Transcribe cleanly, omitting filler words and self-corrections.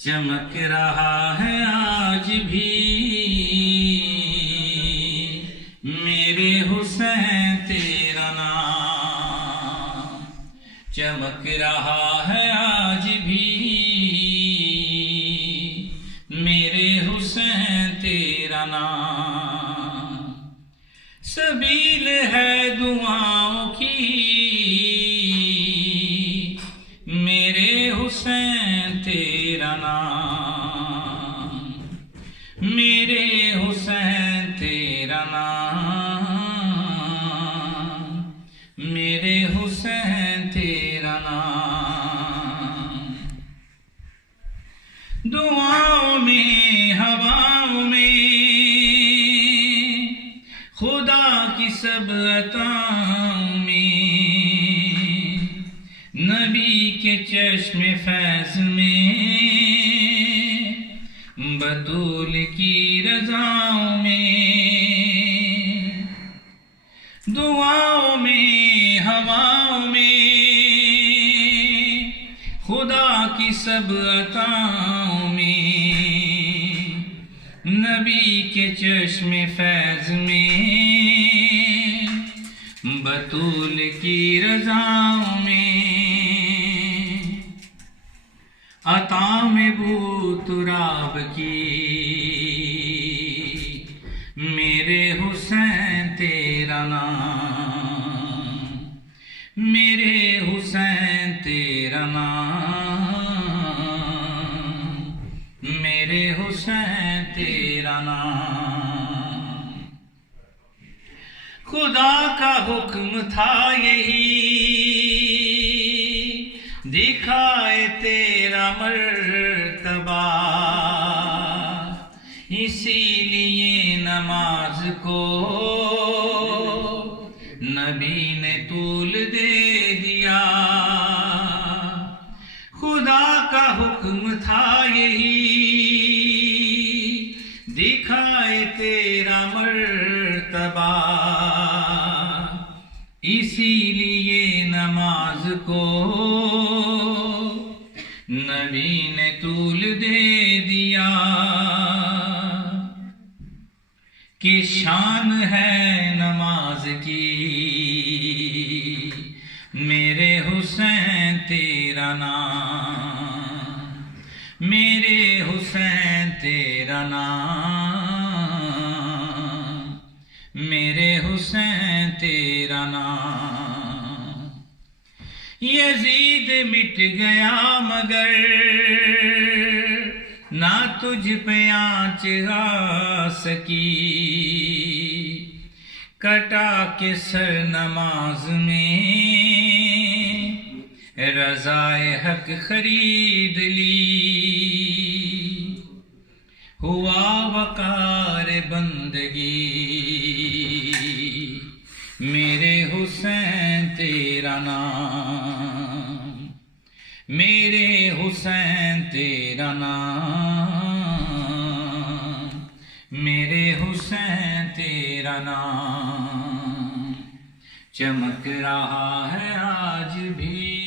چمک رہا ہے آج بھی میرے حسین تیرا نام، چمک رہا ہے آج بھی میرے حسین تیرا نام، سبیل ہے دعاؤں کی میرے حسین تیرا نام، میرے حسین تیرا نام، میرے حسین تیرا نام، دعاؤں میں ہواؤں میں خدا کی سب عطاؤں میں، نبی کے چشم فیض میں، بطول کی رضاؤں میں، دعاؤں میں ہواؤں میں خدا کی سب عطاؤں میں، نبی کے چشم فیض میں، بطول کی رضاؤں میں، عطا میں بو تراب کی میرے حسین تیرا نام، میرے حسین تیرا نام، میرے حسین تیرا نام، خدا کا حکم تھا یہی دکھائے تیرا مرتبہ، اسی لیے نماز کو نبی نے طول دے دیا، خدا کا حکم تھا یہی دکھائے تیرا مرتبہ، اسی لیے نماز کو نبی نے طول دے دیا، کہ شان ہے نماز کی میرے حسین تیرا نام، میرے حسین تیرا نام، میرے حسین تیرا نام، یزید مٹ گیا مگر نہ تجھ پہ آنچ آ سکی، کٹا کے سر نماز میں رضائے حق خرید لی، ہوا وقار بندگی میرے حسین تیرا نام، میرے حسین تیرا نام، میرے حسین تیرا نام، چمک رہا ہے آج بھی